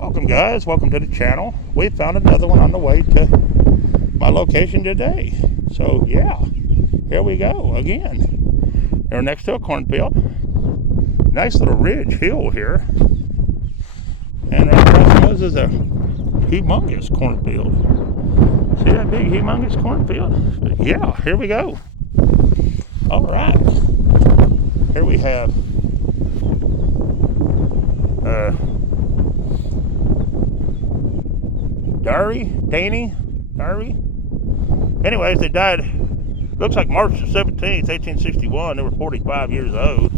Welcome guys, welcome to the channel. We found another one on the way to my location today. So yeah, here we go again. We're next to a cornfield. Nice little ridge hill here. And right across from us is a humongous cornfield. See that big humongous cornfield? But yeah, here we go. Alright. Here we have Danny. Anyways, they died, looks like March 17th, 1861. They were 45 years old.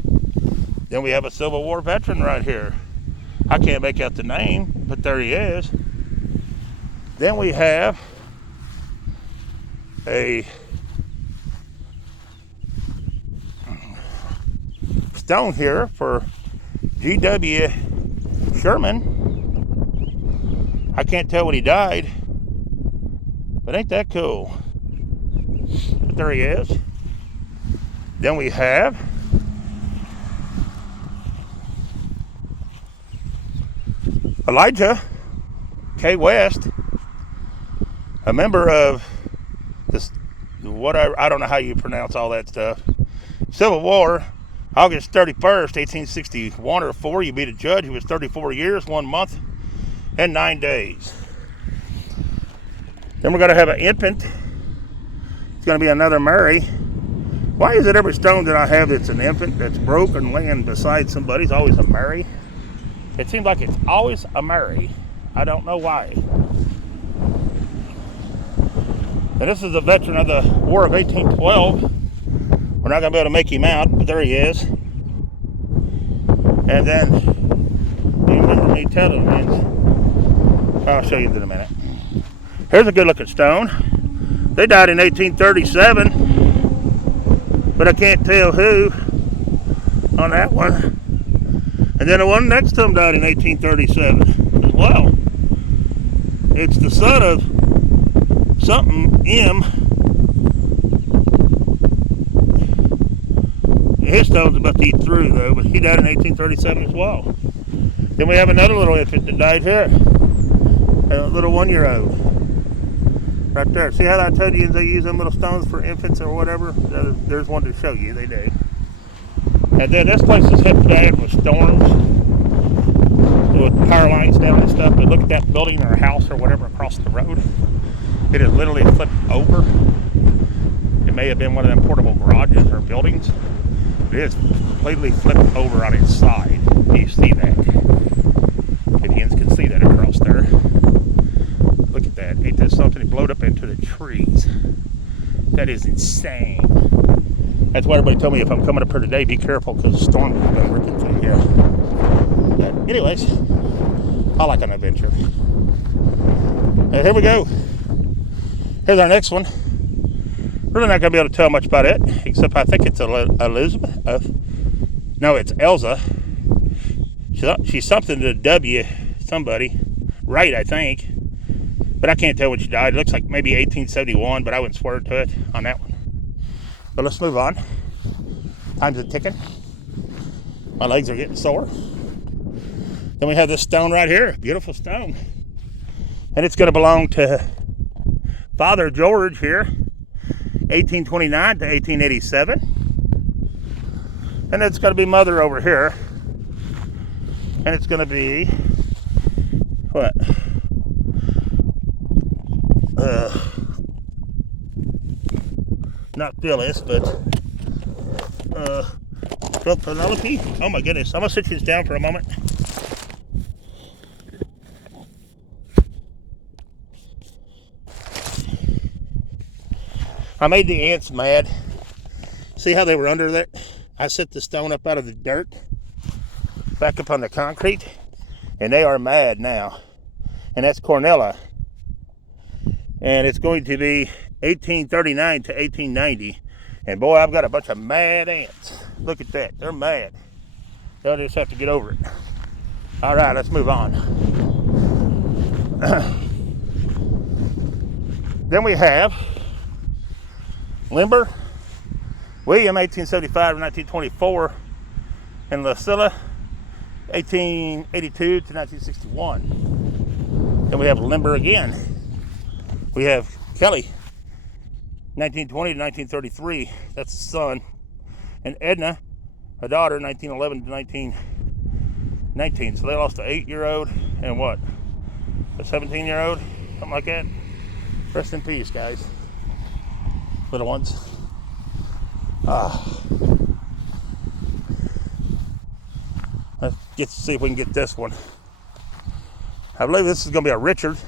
Then we have a Civil War veteran right here. I can't make out the name, but there he is. Then we have a stone here for G.W. Sherman. I can't tell when he died, but ain't that cool? But there he is. Then we have Elijah K. West, a member of this, whatever, I don't know how you pronounce all that stuff. Civil War, August 31st, 1861 or 4. You beat a judge. He was 34 years, 1 month, and 9 days. Then we're going to have an infant. It's going to be another Mary. Why is it every stone that I have that's an infant that's broken laying beside somebody's always a Mary? It seems like it's always a Mary. I don't know why. And this is a veteran of the War of 1812. We're not going to be able to make him out, but there he is. And then, you remember me telling you, I'll show you in a minute. Here's a good looking stone. They died in 1837, but I can't tell who on that one. And then the one next to him died in 1837 as well. It's the son of something M. His stone's about to eat through though, but he died in 1837 as well. Then we have another little infant that died here. A little 1-year-old. Right there. See how I told you they use them little stones for infants or whatever? There's one to show you. They do. And then this place is hit bad with storms, with power lines down and stuff. But look at that building or house or whatever across the road. It is literally flipped over. It may have been one of them portable garages or buildings. It is completely flipped over on its side. You see that? Indians can see that across there. Look at that. Ain't that something? It blowed up into the trees. That is insane. That's why everybody told me if I'm coming up here today, be careful because the storm has been ripping through here. But anyways, I like an adventure. Here we go. Here's our next one. Really not going to be able to tell much about it, except I think it's Elizabeth. No, it's Elsa. She's something to W somebody. Right, I think. But I can't tell when she died. It looks like maybe 1871, but I wouldn't swear to it on that one. But let's move on. Time's a ticking. My legs are getting sore. Then we have this stone right here. Beautiful stone. And it's going to belong to Father George here. 1829 to 1887. And it's going to be Mother over here. And it's going to be what? Not Phyllis, but Penelope. Oh my goodness! I'm gonna sit this down for a moment. I made the ants mad. See how they were under that? I set the stone up out of the dirt, back up on the concrete, and they are mad now. And that's Cornella. And it's going to be 1839 to 1890. And boy, I've got a bunch of mad ants. Look at that. They're mad. They'll just have to get over it. All right, let's move on. Then we have Limber, William, 1875 to 1924, and Lucilla, 1882 to 1961. Then we have Limber again. We have Kelly, 1920 to 1933. That's the son. And Edna, a daughter, 1911 to 1919. So they lost an 8-year-old and what? A 17-year-old? Something like that. Rest in peace, guys. Little ones. Let's get to see if we can get this one. I believe this is going to be a Richard.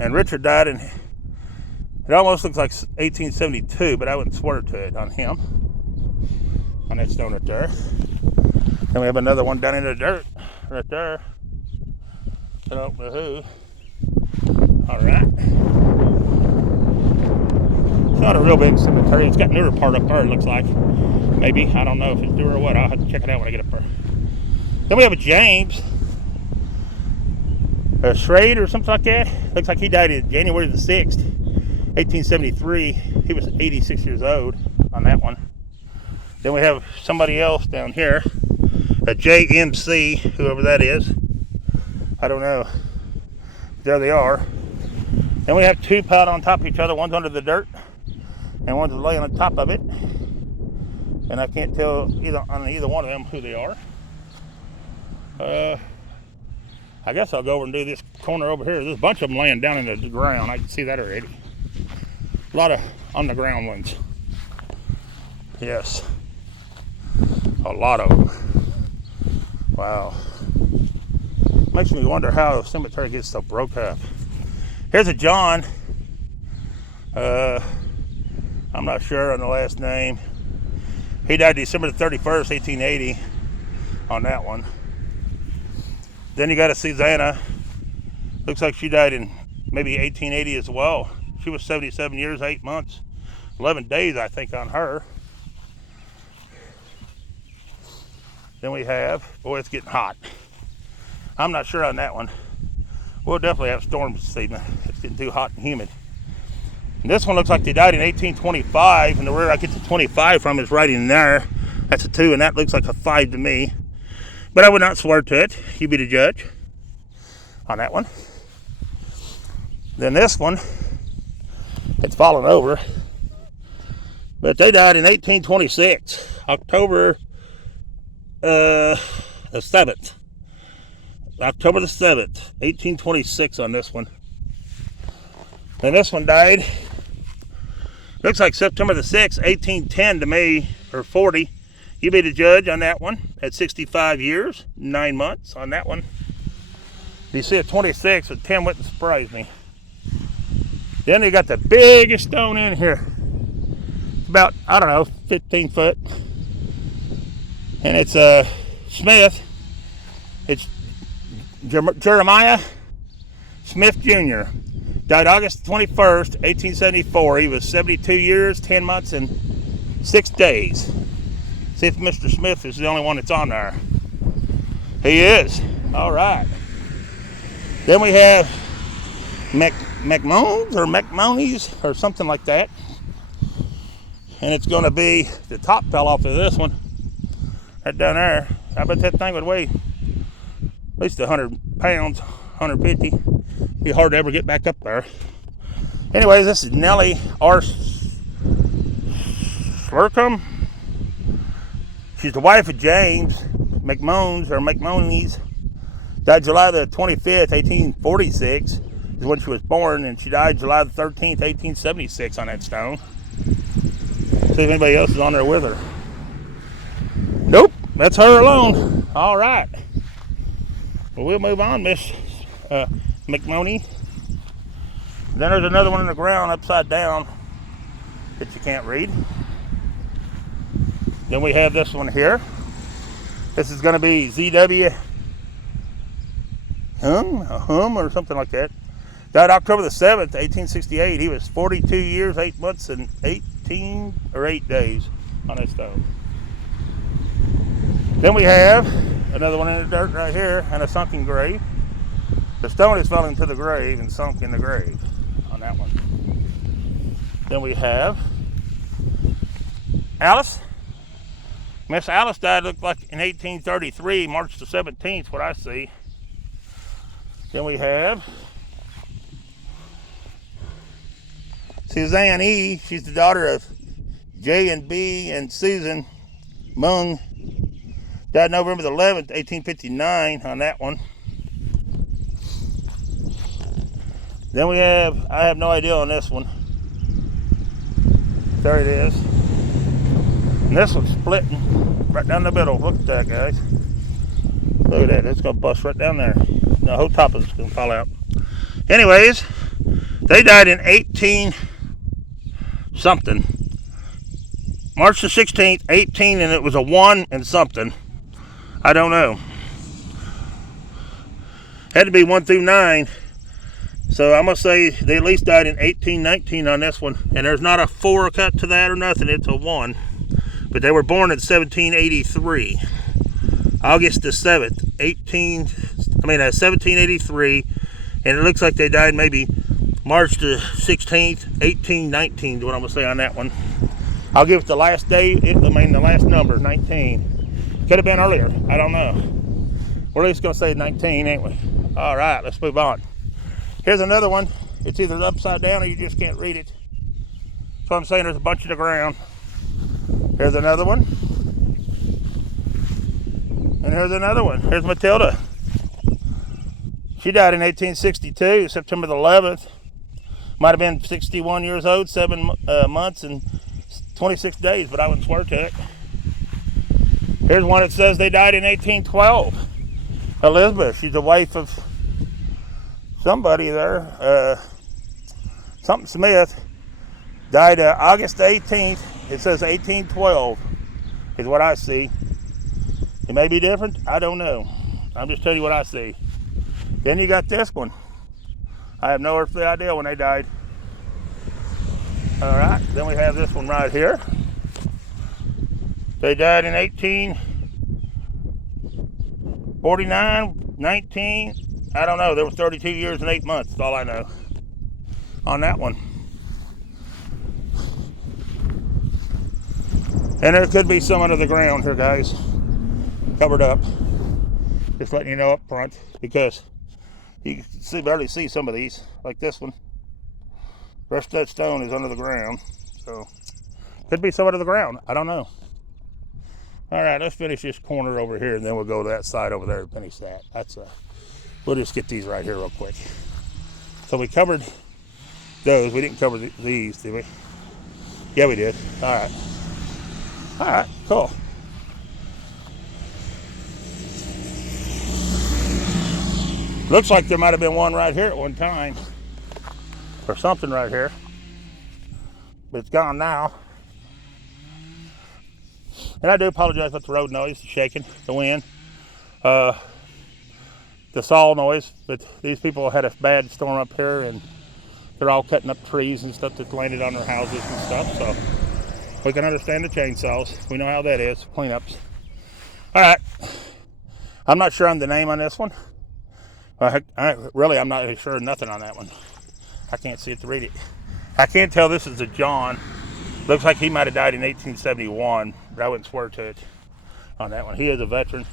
And Richard died in, it almost looks like 1872, but I wouldn't swear to it on him. On that stone right there. Then we have another one down in the dirt right there. I don't know who. Alright. It's not a real big cemetery. It's got a newer part up there, it looks like. Maybe. I don't know if it's newer or what. I'll have to check it out when I get up there. Then we have a James. A Schrade or something like that. Looks like he died in January the 6th, 1873. He was 86 years old on that one. Then we have somebody else down here. A JMC, whoever that is. I don't know. There they are. Then we have two piled on top of each other. One's under the dirt and one's laying on top of it. And I can't tell on either one of them who they are. I guess I'll go over and do this corner over here. There's a bunch of them laying down in the ground. I can see that already. A lot of on the ground ones. Yes. A lot of them. Wow. Makes me wonder how the cemetery gets so broke up. Here's a John. I'm not sure on the last name. He died December 31st, 1880 on that one. Then you got a Susanna. Looks like she died in maybe 1880 as well. She was 77 years, 8 months, 11 days, I think, on her. Then we have, boy, it's getting hot. I'm not sure on that one. We'll definitely have storms this evening. It's getting too hot and humid. And this one looks like they died in 1825, and the where I get the 25 from is right in there. That's a 2, and that looks like a 5 to me. But I would not swear to it. You be the judge on that one. Then this one, it's fallen over. But they died in 1826, October the 7th. October the 7th, 1826 on this one. And this one died, looks like September the 6th, 1810 to May, or 40. You be the judge on that one at 65 years, 9 months on that one. You see a 26, a 10 wouldn't surprise me. Then you got the biggest stone in here. About, I don't know, 15 foot. And it's Smith. It's Jeremiah Smith Jr. Died August 21st, 1874. He was 72 years, 10 months, and 6 days. See if Mr. Smith is the only one that's on there. He is. All right. Then we have McMones or McMonies or something like that. And it's going to be, the top fell off of this one. Right down there. I bet that thing would weigh at least 100 pounds, 150. Be hard to ever get back up there. Anyways, this is Nellie R. Slurcum. She's the wife of James McMones or McMonies. Died July the 25th, 1846 is when she was born, and she died July the 13th, 1876 on that stone. See if anybody else is on there with her. Nope, that's her alone. All right. Well, we'll move on, Miss McMoney. Then there's another one in the ground upside down that you can't read. Then we have this one here. This is going to be ZW Hum or something like that. Died October the 7th, 1868. He was 42 years, 8 months, and 8 days on that stone. Then we have another one in the dirt right here and a sunken grave. The stone has fallen into the grave and sunk in the grave on that one. Then we have Alice Miss Alice died, looked like in 1833, March the 17th, what I see. Then we have Suzanne E. She's the daughter of J and B and Susan Mung. Died November the 11th, 1859 on that one. Then we have, I have no idea on this one. There it is. And this one's splitting right down the middle. Look at that, guys. Look at that. It's going to bust right down there. The whole top of it's going to fall out. Anyways, they died in 18 something. March the 16th, 18, and it was a 1 and something. I don't know. Had to be 1 through 9. So I'm going to say they at least died in 1819 on this one. And there's not a 4 cut to that or nothing. It's a 1. But they were born in 1783. August the 7th, 1783. And it looks like they died maybe March the 16th, 1819 is what I'm going to say on that one. I'll give it the last day, the last number, 19. Could have been earlier. I don't know. We're at least going to say 19, ain't we? All right, let's move on. Here's another one. It's either upside down or you just can't read it. So I'm saying there's a bunch on the ground. Here's another one. And here's another one. Here's Matilda. She died in 1862, September the 11th. Might have been 61 years old, 7 months and 26 days, but I wouldn't swear to it. Here's one that says they died in 1812. Elizabeth, she's the wife of somebody there. Something Smith. Died August 18th. It says 1812 is what I see. It may be different. I don't know. I'm just telling you what I see. Then you got this one. I have no earthly idea when they died. All right. Then we have this one right here. They died in 1849, 19. I don't know. There was 32 years and 8 months. That's all I know on that one. And there could be some under the ground here, guys. Covered up. Just letting you know up front, because you can barely see some of these, like this one. The rest of that stone is under the ground. So, could be some under the ground. I don't know. All right, let's finish this corner over here, and then we'll go to that side over there and finish that. We'll just get these right here real quick. So we covered those. We didn't cover these, did we? Yeah, we did. All right. All right, cool. Looks like there might have been one right here at one time. Or something right here. But it's gone now. And I do apologize about the road noise, the shaking, the wind, the saw noise. But these people had a bad storm up here, and they're all cutting up trees and stuff that's landed on their houses and stuff. So we can understand the chainsaws. We know how that is, cleanups. All right. I'm not sure on the name on this one. I'm not sure nothing on that one. I can't see it to read it. I can't tell this is a John. Looks like he might have died in 1871, but I wouldn't swear to it on that one. He is a veteran.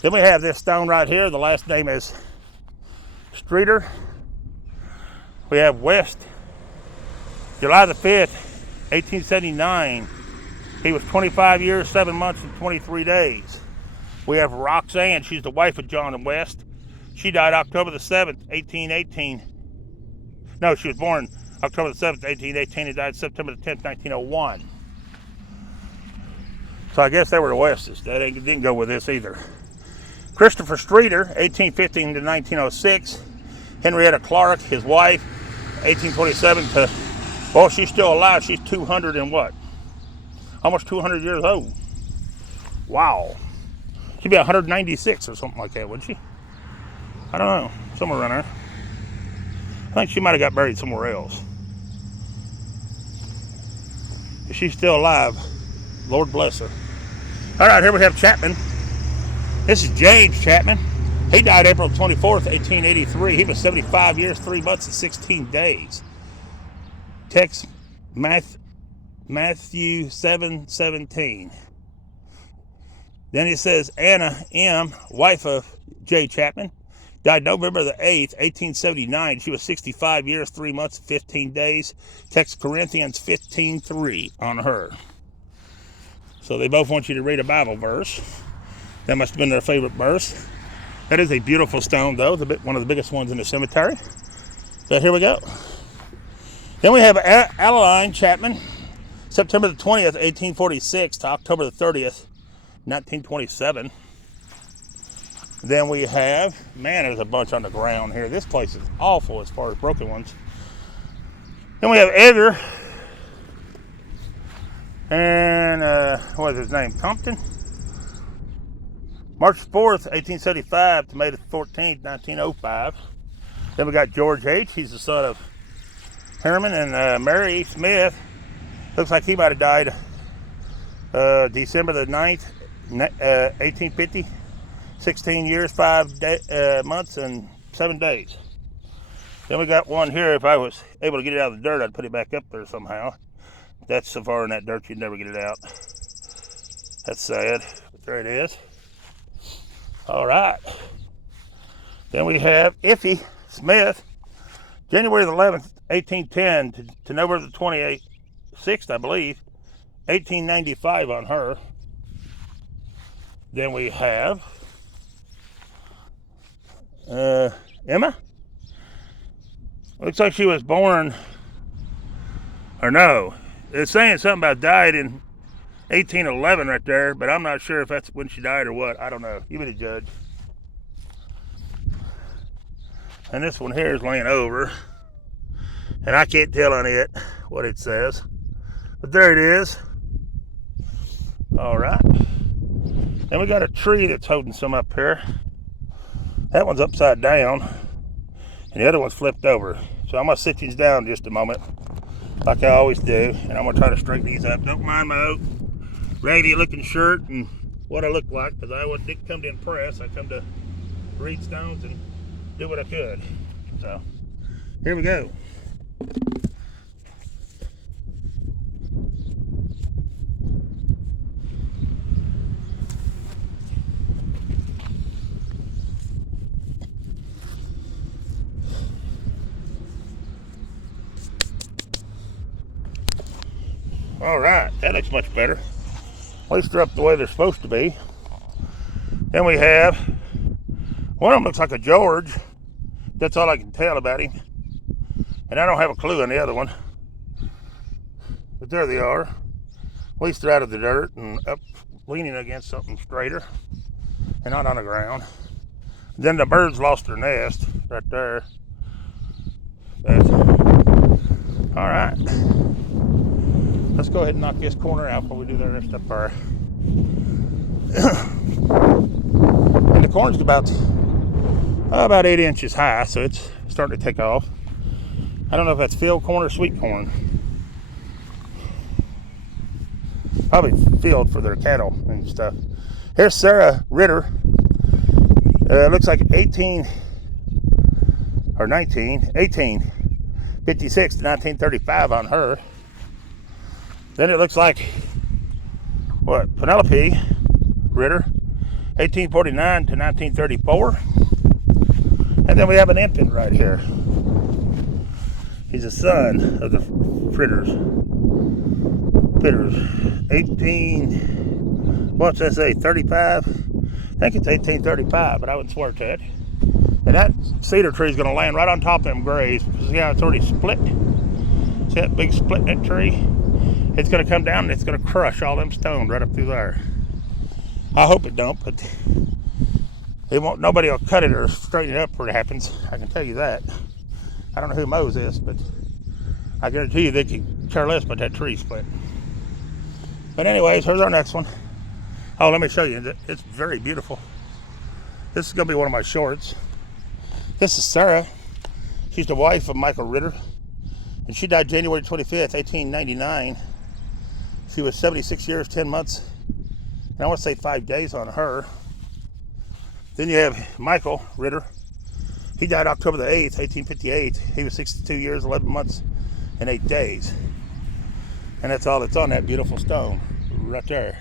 Then we have this stone right here. The last name is Streeter. We have West, July the 5th, 1879. He was 25 years, 7 months, and 23 days. We have Roxanne. She's the wife of John and West. She died October the 7th, 1818. No, she was born October the 7th, 1818, and died September the 10th, 1901. So I guess they were the Wests. That didn't go with this either. Christopher Streeter, 1815 to 1906. Henrietta Clark, his wife, 1827 to, well, she's still alive. She's 200 and what? Almost 200 years old. Wow. She'd be 196 or something like that, wouldn't she? I don't know. Somewhere around there. I think she might have got buried somewhere else. If she's still alive, Lord bless her. All right, here we have Chapman. This is James Chapman. He died April 24th, 1883. He was 75 years, 3 months, and 16 days. Text Matthew 7:17. Then it says Anna M., wife of J. Chapman, died November the 8th, 1879. She was 65 years, 3 months, 15 days. Text Corinthians 15:3 on her. So they both want you to read a Bible verse. That must have been their favorite verse. That is a beautiful stone, though, one of the biggest ones in the cemetery. But here we go. Then we have Adeline Chapman, September the 20th, 1846 to October the 30th, 1927. Then we have, man, there's a bunch on the ground here. This place is awful as far as broken ones. Then we have Edgar and, what is his name, Compton? March 4th, 1875 to May the 14th, 1905. Then we got George H. He's the son of Herman and Mary Smith. Looks like he might have died December the 9th, 1850. 16 years, 5 months, and 7 days. Then we got one here. If I was able to get it out of the dirt, I'd put it back up there somehow. That's so far in that dirt, you'd never get it out. That's sad, but there it is. All right. Then we have Iffy Smith, January the 11th, 1810 to November the 26th, I believe, 1895 on her. Then we have Emma. Looks like she was born, or no, it's saying something about died in 1811 right there, but I'm not sure if that's when she died or what. I don't know. You be the judge. And this one here is laying over, and I can't tell on it what it says, but there it is. All right. Then we got a tree that's holding some up here. That one's upside down, and the other one's flipped over. So I'm going to sit these down just a moment, like I always do, and I'm going to try to straighten these up. Don't mind my old raggedy looking shirt and what I look like, because I didn't come to impress. I come to read stones and do what I could. So here we go. All right, that looks much better. At least they're up the way they're supposed to be. Then we have, one of them looks like a George. That's all I can tell about him. And I don't have a clue on the other one. But there they are. At least they're out of the dirt and up leaning against something straighter and not on the ground. Then the birds lost their nest right there. But, all right. Let's go ahead and knock this corner out before we do the rest up there. And the corn's about 8 inches high, so it's starting to take off. I don't know if that's field corn or sweet corn. Probably field for their cattle and stuff. Here's Sarah Ritter. Looks like 1856 to 1935 on her. Then it looks like, what, Penelope Ritter, 1849 to 1934. And then we have an infant right here. He's a son of the Fritters. 35? I think it's 1835, but I wouldn't swear to it. And that cedar tree is going to land right on top of them graves, because see how it's already split? See that big split in that tree? It's going to come down and it's going to crush all them stones right up through there. I hope it don't, but it won't. Nobody will cut it or straighten it up before it happens. I can tell you that. I don't know who mows this, but I guarantee you they can care less about that tree split. But anyways, here's our next one. Oh, let me show you. It's very beautiful. This is going to be one of my shorts. This is Sarah. She's the wife of Michael Ritter, and she died January 25th, 1899. She was 76 years, 10 months, and I want to say 5 days on her. Then you have Michael Ritter. He died October the 8th, 1858. He was 62 years, 11 months, and 8 days. And that's all that's on that beautiful stone right there.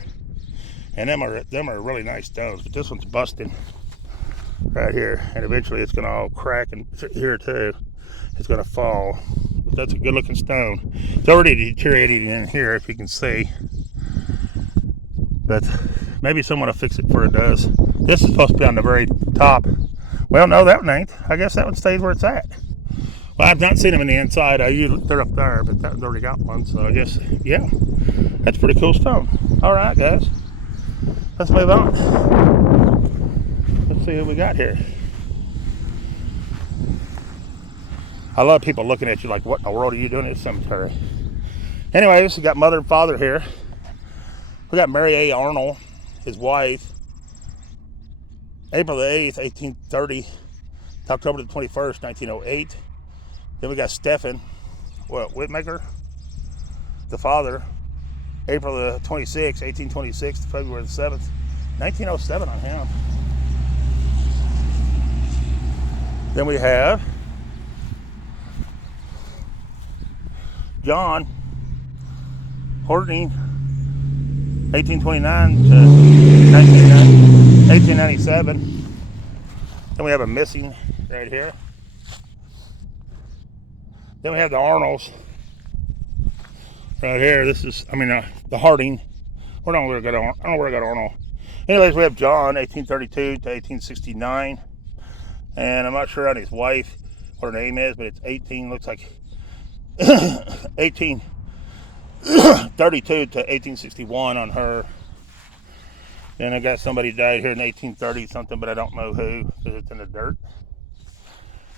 And them are really nice stones, but this one's busting right here, and eventually it's gonna all crack, and here too, it's gonna fall. But that's a good looking stone. It's already deteriorating in here, if you can see. But maybe someone will fix it before it does. This is supposed to be on the very top. Well, no, that one ain't. I guess that one stays where it's at. Well, I've not seen them in the inside. They're up there, but that one's already got one. So I guess, yeah, that's a pretty cool stone. All right, guys, let's move on. Let's see what we got here. I love people looking at you like, what in the world are you doing at this cemetery? Anyways, we got mother and father here. We got Mary A. Arnold, his wife, April the 8th, 1830, to October the 21st, 1908. Then we got Stephen, Whitmaker, the father, April the 26th, 1826, to February the 7th, 1907 on him. Then we have John Hortney, 1829 to 1897. Then we have a missing right here. Then we have the Arnolds right here. This is, the Harding. I don't know where I got Arnold. Anyways, we have John, 1832 to 1869. And I'm not sure on his wife what her name is, but it's 18, looks like 1832 to 1861 on her. Then I got somebody died here in 1830 something, but I don't know who because it's in the dirt.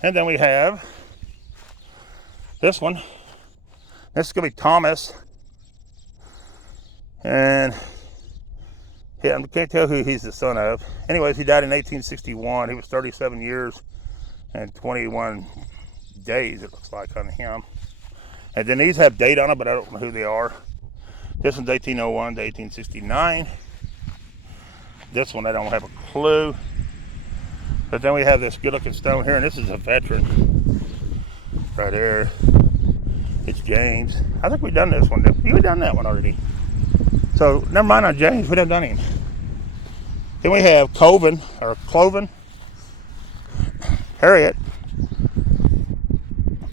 And then we have this one. This is going to be Thomas. And yeah, I can't tell who he's the son of. Anyways, he died in 1861. He was 37 years and 21 days, it looks like, on him. And then these have date on them, but I don't know who they are. This one's 1801 to 1869. This one I don't have a clue. But then we have this good looking stone here, and this is a veteran right here. It's James. I think we've done this one. We've done that one already. So never mind on James, we haven't done him. Then we have Cloven Harriet,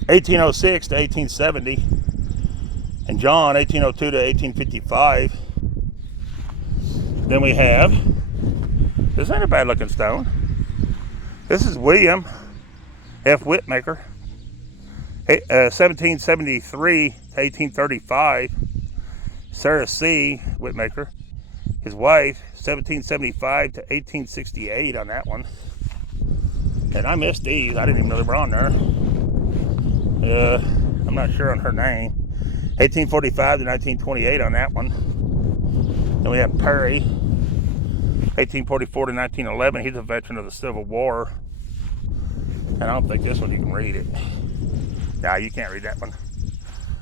1806 to 1870, and John, 1802 to 1855. Then we have, this ain't a bad looking stone. This is William F. Whitmaker, 1773 to 1835. Sarah C. Whitmaker, his wife, 1775 to 1868 on that one. And I missed these. I didn't even know they were on there. I'm not sure on her name. 1845 to 1928 on that one. Then we have Perry, 1844 to 1911. He's a veteran of the Civil War. And I don't think this one you can read it. Nah, you can't read that one.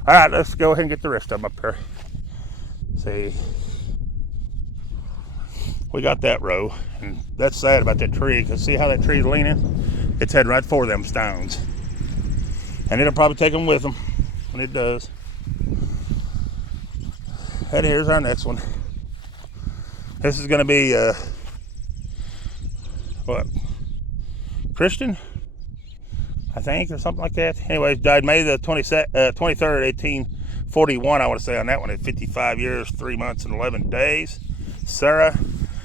All right, let's go ahead and get the rest of them up here. See, we got that row, and that's sad about that tree, because see how that tree's leaning? It's heading right for them stones, and it'll probably take them with them when it does. And here's our next one. This is going to be Christian, I think, or something like that. Anyways, died May the 23rd, 1841, I want to say on that one, at 55 years, 3 months, and 11 days. Sarah,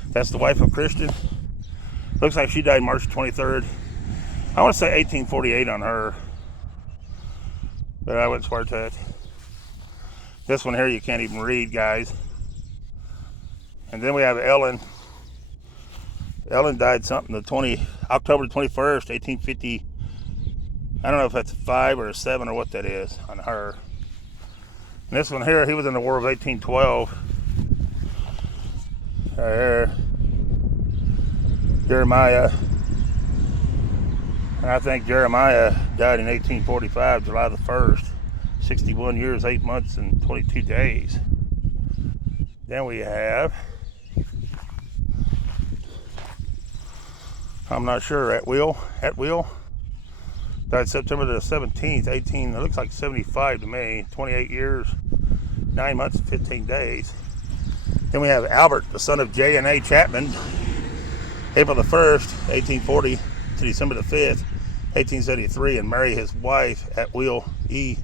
that's the wife of Christian. Looks like she died March 23rd. I want to say 1848 on her, but I wouldn't swear to it. This one here you can't even read, guys. And then we have Ellen. Ellen died something October 21st, 1850. I don't know if that's a 5 or a 7 or what that is on her. And this one here, he was in the War of 1812. Right here. Jeremiah. And I think Jeremiah died in 1845, July the 1st. 61 years, 8 months, and 22 days. Then we have, I'm not sure, Atwill. Died September the 17th, it looks like 75 to me. 28 years, 9 months, and 15 days. Then we have Albert, the son of J and A Chapman, April the 1st, 1840 to December the 5th, 1873, and Mary, his wife, at Will E.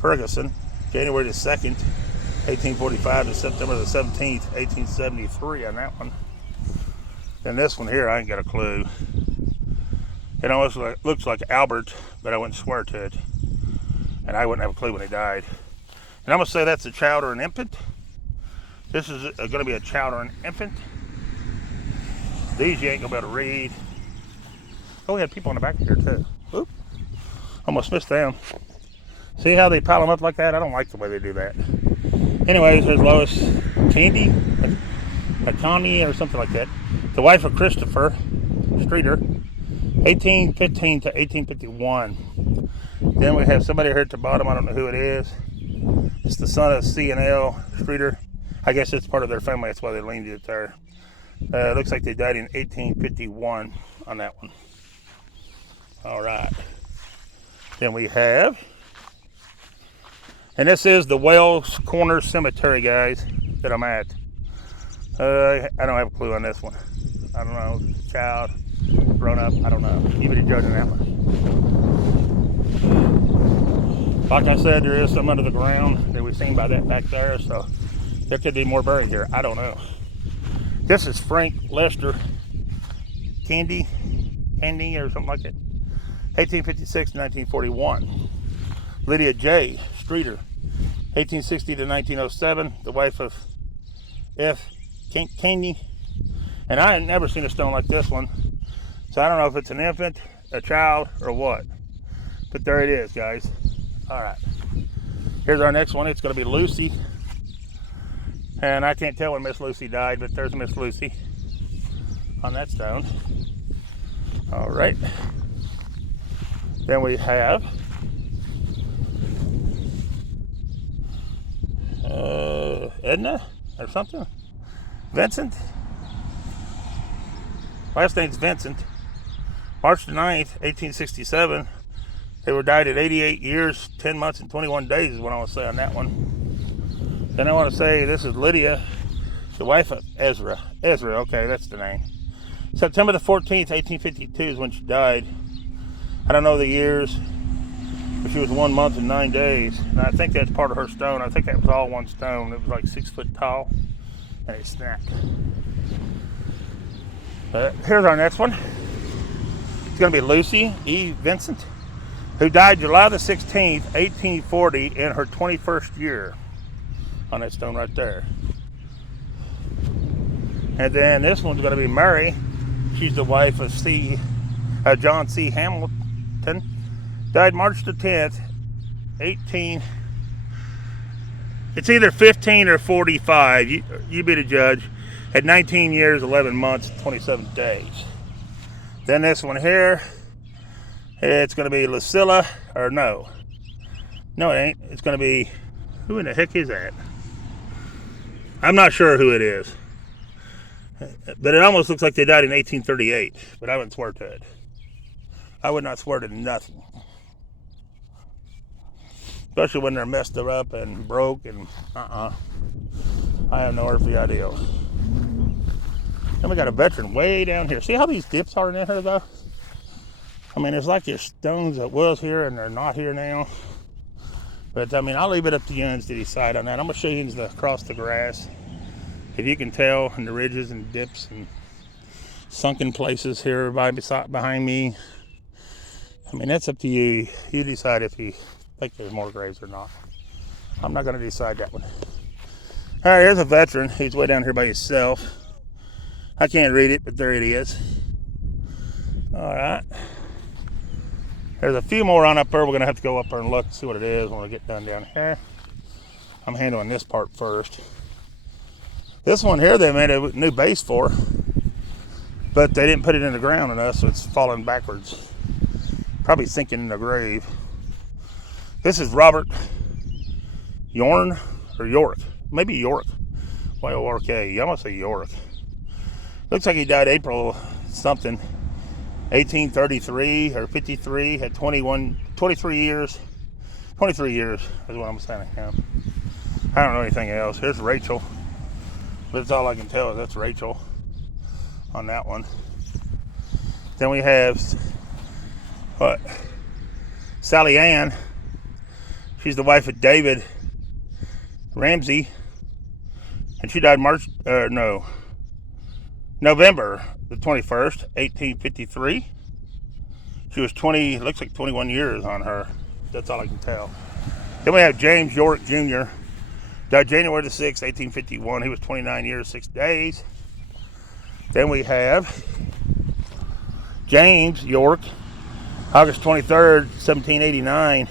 Ferguson, January the 2nd, 1845 to September the 17th, 1873 on that one. Then this one here, I ain't got a clue. It almost looks like Albert, but I wouldn't swear to it. And I wouldn't have a clue when he died. And I'm going to say that's a child or an infant. This is going to be a child or an infant. These you ain't going to be able to read. Oh, we had people in the back here too. Oop. Almost missed them. See how they pile them up like that? I don't like the way they do that. Anyways, there's Lois Candy, Connie or something like that. The wife of Christopher Streeter, 1815 to 1851. Then we have somebody here at the bottom. I don't know who it is. It's the son of C&L Streeter. I guess it's part of their family. That's why they leaned it there. It looks like they died in 1851 on that one. All right. Then we have, and this is the Wells Corner Cemetery, guys, that I'm at. I don't have a clue on this one. I don't know. Child, grown up, I don't know. You be the judge on that one. Like I said, there is some under the ground that we've seen by that back there, so there could be more buried here. I don't know. This is Frank Lester Candy or something like that. 1856 to 1941. Lydia J. Streeter, 1860 to 1907, the wife of F. Candy. And I had never seen a stone like this one, so I don't know if it's an infant, a child, or what. But there it is, guys. All right. Here's our next one. It's going to be Lucy. And I can't tell when Miss Lucy died, but there's Miss Lucy on that stone. All right. Then we have Edna or something. Vincent. Last name's Vincent. March the 9th, 1867. They were died at 88 years, 10 months, and 21 days is what I want to say on that one. Then I want to say this is Lydia, the wife of Ezra. Ezra, okay, that's the name. September the 14th, 1852 is when she died. I don't know the years, but she was 1 month and 9 days. And I think that's part of her stone. I think that was all one stone. It was like 6 foot tall, and it snapped. Here's our next one. It's going to be Lucy E. Vincent, who died July the 16th, 1840 in her 21st year on that stone right there. And then this one's going to be Mary. She's the wife of John C. Hamilton. Died March the 10th, it's either 15 or 45. You be the judge. At 19 years, 11 months, 27 days. Then this one here, it's going to be Lucilla, or no, it ain't. It's going to be, who in the heck is that? I'm not sure who it is. But it almost looks like they died in 1838, but I wouldn't swear to it. I would not swear to nothing. Especially when they're messed up and broke and I have no earthly idea. Then we got a veteran way down here. See how these dips are in here though? I mean, it's like there's stones that was here and they're not here now. But I mean, I'll leave it up to you to decide on that. I'm gonna show you across the grass. If you can tell in the ridges and dips and sunken places here behind me. I mean, that's up to you. You decide if you think there's more graves or not. I'm not gonna decide that one. All right, here's a veteran. He's way down here by himself. I can't read it, but there it is. All right. There's a few more on up there. We're gonna have to go up there and look and see what it is when we get done down here. I'm handling this part first. This one here they made a new base for, but they didn't put it in the ground enough, so it's falling backwards. Probably sinking in the grave. This is Robert York, maybe York. Y-O-R-K. I'm gonna say York. Looks like he died April something, 1833 or 53. Had 23 years. 23 years is what I'm saying. I don't know anything else. Here's Rachel. That's all I can tell. That's Rachel on that one. Then we have what? Sally Ann. She's the wife of David Ramsey, and she died November the 21st, 1853. She was 20, looks like 21 years on her. That's all I can tell. Then we have James York Jr., died January the 6th, 1851. He was 29 years, 6 days. Then we have James York, August 23rd, 1789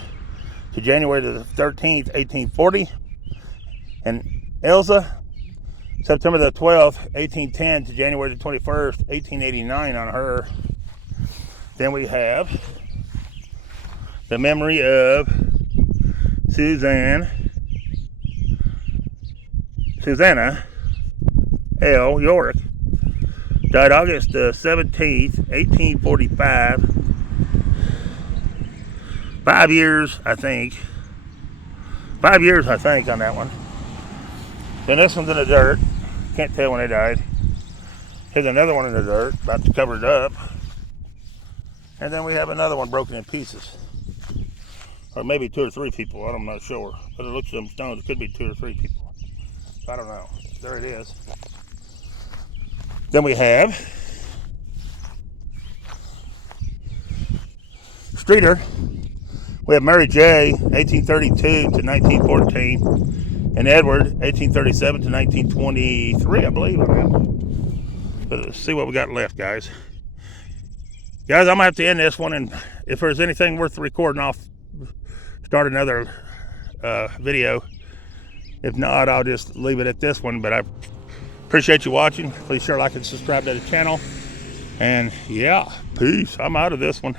to January the 13th, 1840. And Elsa, September the 12th, 1810 to January the 21st, 1889 on her. Then we have the memory of Susanna L. York, died August 17th, 1845. 5 years, I think. 5 years, I think, on that one. Then this one's in the dirt. Can't tell when they died. Here's another one in the dirt, about to cover it up. And then we have another one broken in pieces. Or maybe 2 or 3 people, I'm not sure. But it looks at them stones, it could be 2 or 3 people. I don't know. There it is. Then we have Streeter. We have Mary J, 1832 to 1914. And Edward, 1837 to 1923, I believe, on that one. But let's see what we got left, guys. Guys, I'm going to have to end this one, and if there's anything worth recording, I'll start another video. If not, I'll just leave it at this one. But I appreciate you watching. Please share, like, and subscribe to the channel. And yeah, peace. I'm out of this one.